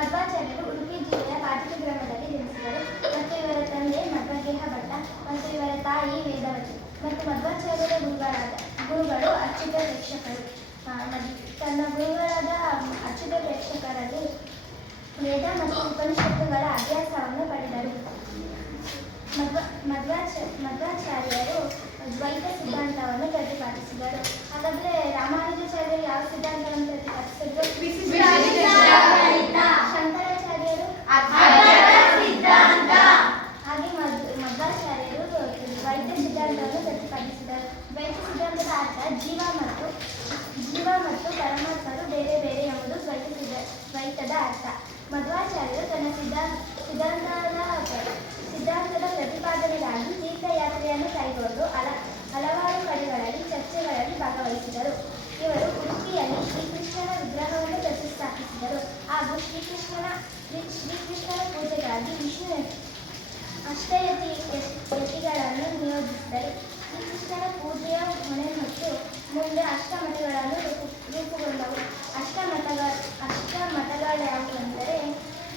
ಮಧ್ವಾಚಾರ್ಯರು ಉಡುಪಿ ಜಿಲ್ಲೆಯ ಕಾಟೂರು ಗ್ರಾಮದಲ್ಲಿ ಜನಿಸಿದರು ಮತ್ತು ಇವರ ತಂದೆ ಮಧ್ವಗೇಹ ಭಟ್ಟ ಮತ್ತು ಇವರ ತಾಯಿ ವೇದವತಿ ಮತ್ತು ಮಧ್ವಾಚಾರ್ಯರ ಗುರುಗಳು ಅಚ್ಯುತ ಪ್ರೇಕ್ಷಕರು. ತನ್ನ ಗುರುಗಳಾದ ಅಚ್ಯುತ ಪ್ರೇಕ್ಷಕರಲ್ಲಿ ವೇದ ಮತ್ತು ಉಪನಿಷತ್ತುಗಳ ಅಭ್ಯಾಸವನ್ನು ಪಡೆದರು. ಮಧ್ವಾಚಾರ್ಯರು ದ್ವೈತ ಸಿದ್ಧಾಂತವನ್ನು ಪ್ರತಿಪಾದಿಸಿದರು. ಹಾಗಾದರೆ ರಾಮಾನುಜಾಚಾರ್ಯರು ಯಾವ ಸಿದ್ಧಾಂತವನ್ನು ಪ್ರತಿಪಾದಿಸಿದರು? ಶಂಕರಾಚಾರ್ಯರು ಹಾಗೆ ಮಧ್ವಾಚಾರ್ಯರು ದ್ವೈತ ಸಿದ್ಧಾಂತವನ್ನು ಪ್ರತಿಪಾದಿಸಿದರು. ದ್ವೈತ ಸಿದ್ಧಾಂತದ ಅರ್ಥ ಜೀವ ಮತ್ತು ಪರಮಾತ್ಮರು ಬೇರೆ ಬೇರೆ ಎಂಬುದು ದ್ವೈತದ ಅರ್ಥ. ಮಧ್ವಾಚಾರ್ಯರು ತನ್ನ ಸಿದ್ಧಾಂತದ ಪ್ರತಿಪಾದನೆಗಾಗಿ ತೀರ್ಥಯಾತ್ರೆಯನ್ನು ಕೈಗೊಂಡು ಹಲವಾರು ಕಡೆಗಳಲ್ಲಿ ಚರ್ಚೆಗಳಲ್ಲಿ ಭಾಗವಹಿಸಿದರು. ಇವರು ಉಡುಪಿಯಲ್ಲಿ ಶ್ರೀಕೃಷ್ಣನ ವಿಗ್ರಹವನ್ನು ಪ್ರತಿಷ್ಠಾಪಿಸಿದರು ಹಾಗೂ ಶ್ರೀಕೃಷ್ಣನ ಪೂಜೆಗಾಗಿ ವಿಷ್ಣು ಅಷ್ಟಯತಿಗಳನ್ನು ನಿಯೋಜಿಸಿದರು. ಶ್ರೀಕೃಷ್ಣನ ಪೂಜೆಯ ಹೊಣೆ ಮತ್ತು ಮುಂದೆ ಅಷ್ಟಮಠಗಳನ್ನು ರೂಪುಗೊಂಡವು. ಅಷ್ಟಮಠಗಳ್ಯಾವುವೆಂದರೆ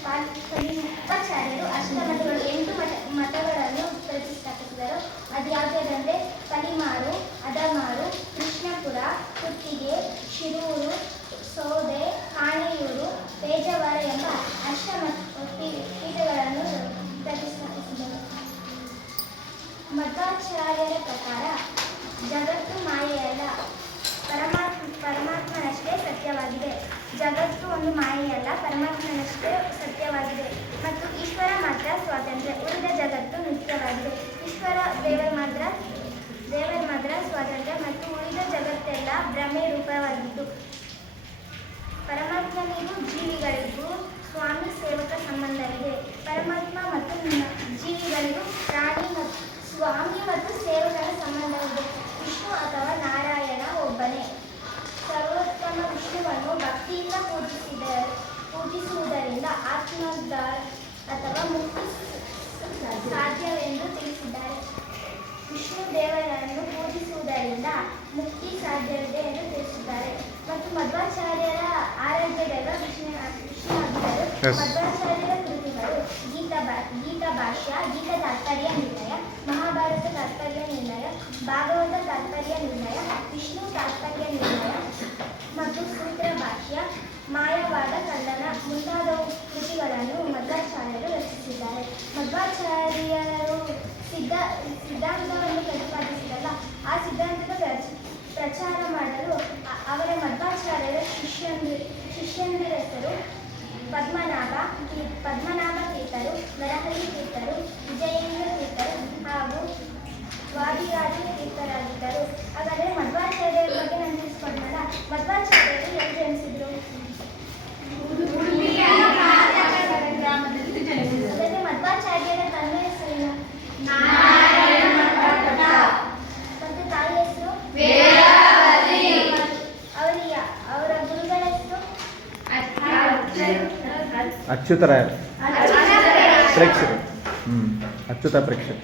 ಮಧ್ವಾಚಾರ್ಯರು ಅಷ್ಟಮಠಗಳು 8 ಮಠಗಳನ್ನು ಪ್ರತಿಷ್ಠಾಪಿಸಿದರು. ಅದು ಯಾವುದೆಂದರೆ ಕಲಿಮಾರು, ಅದಮಾರು, ಕೃಷ್ಣಪುರ, ಕುತ್ತಿಗೆ, ಶಿರೂರು, ಸೌದೆ, ಕಾಣಿಯೂರು, ಪೇಜಾವರ ಎಂಬ ಪೀಠಗಳನ್ನು ಪ್ರತಿಷ್ಠಾಪಿಸಿದರು. ಮಧ್ವಾಚಾರ್ಯರ ಪ್ರಕಾರ ಜಗತ್ತು ಮಾಯೆಯಲ್ಲ, ಪರಮಾತ್ಮನಷ್ಟೇ ಸತ್ಯವಾಗಿದೆ. ಜಗತ್ತು ಒಂದು ಮಾಯೆಯಲ್ಲ, ಪರಮಾತ್ಮನಷ್ಟೇ ಸತ್ಯವಾಗಿದೆ ಮತ್ತು ಈಶ್ವರ ಮಾತ್ರ ಸ್ವಾತಂತ್ರ್ಯ, ಉಳಿದ ಜಗತ್ತು ನಿತ್ಯವಾಗಿದೆ. ದೇವರ ಮಾತ್ರ ಸ್ವಾತಂತ್ರ್ಯ ಮತ್ತು ಉಳಿದ ಜಗತ್ತೆಲ್ಲ ಭ್ರಮೆ ರೂಪವಾಗಿದ್ದು, ಪರಮಾತ್ಮನಿಗೂ ಜೀವಿಗಳಿಗೂ ಸ್ವಾಮಿ ಸೇವಕ ಸಂಬಂಧವಿದೆ. ಪರಮಾತ್ಮ ಮತ್ತು ಜೀವಿಗಳಿಗೂ ಸ್ವಾಮಿ ಮತ್ತು ಸೇವಕರ ಸಂಬಂಧವಿದೆ. ವಿಷ್ಣು ಅಥವಾ ನಾರಾಯಣ ಒಬ್ಬನೇ. ಸರ್ವೋತ್ತಮ ವಿಷ್ಣುವನ್ನು ಭಕ್ತಿಯಿಂದ ಪೂಜಿಸುವುದರಿಂದ ಆತ್ಮೋದ್ಧಾರ ಅಥವಾ ಮುಕ್ತಿ ಸಾಧ್ಯವೆಂದು ತಿಳಿಸಿದ್ದಾರೆ. ವಿಷ್ಣು ದೇವರನ್ನು ಪೂಜಿಸುವುದರಿಂದ ಮುಕ್ತಿ ಸಾಧ್ಯವಿದೆ ಎಂದು ತಿಳಿಸಿದ್ದಾರೆ. ಮತ್ತು ಮಧ್ವಾಚಾರ್ಯರ ಆರಾಧ್ಯ ದೈವ ವಿಷ್ಣುವಾಗಿದ್ದರು. ಮಧ್ವಾಚಾರ್ಯರ ಕೃತಿಗಳು ಗೀತಾ ಭಾಷ್ಯ, ಗೀತಾ ತಾತ್ಪರ್ಯ ನಿರ್ಣಯ, ಮಹಾಭಾರತ ತಾತ್ಪರ್ಯ ನಿರ್ಣಯ, ಭಾಗವತ ತಾತ್ಪರ್ಯ ನಿರ್ಣಯ, ವಿಷ್ಣು ತಾತ್ಪರ್ಯ ನಿರ್ಣಯ ಮತ್ತು ಸೂತ್ರ ಭಾಷ್ಯ, ಮಾಯವಾದ ಖಂಡನ ಮುಂತಾದವು ಕೃತಿಗಳನ್ನು ಮಧ್ವಾಚಾರ್ಯರು ರಚಿಸಿದ್ದಾರೆ. ಮಧ್ವಾಚಾರ್ಯರು ಸಿದ್ಧಾಂತವನ್ನು ಪ್ರತಿಪಾದಿಸಿದಲ್ಲ, ಆ ಸಿದ್ಧಾಂತದ ಪ್ರಚಾರ ಮಾಡಲು ಅವರ ಮಧ್ವಾಚಾರ್ಯರ ಶಿಷ್ಯಂದಿರ ಹೆಸರು ಪದ್ಮನಾಭ ತೀರ್ಥರು, ನರಹರಿ ತೀರ್ಥರು, ವಿಜಯೇಂದ್ರ ತೀರ್ಥರು ಹಾಗೂ ವಾದಿರಾಜ ತೀರ್ಥರಾಗಿದ್ದರು. ಹಾಗಾದರೆ ಮಧ್ವಾಚಾರ್ಯರ ಬಗ್ಗೆ ನಾನು ತಿಳಿಸ್ಕೊಡ್ನಲ್ಲ, ಮಧ್ವಾಚಾರ್ಯರು ಎಲ್ಲಿ ಜನಿಸಿದ್ರು? ಹಾಗಾದರೆ ಮಧ್ವಾಚಾರ್ಯರ ತಂದೆ ಹೆಸರು ಮತ್ತು ತಾಯಿ ಹೆಸರು ಅವರ ಗುರುಗಳ ಹೆಸರು ಅಚ್ಯುತರಾಯ ಪ್ರೇಕ್ಷಕರು. ಅಚ್ಯುತ ಪ್ರೇಕ್ಷಕ.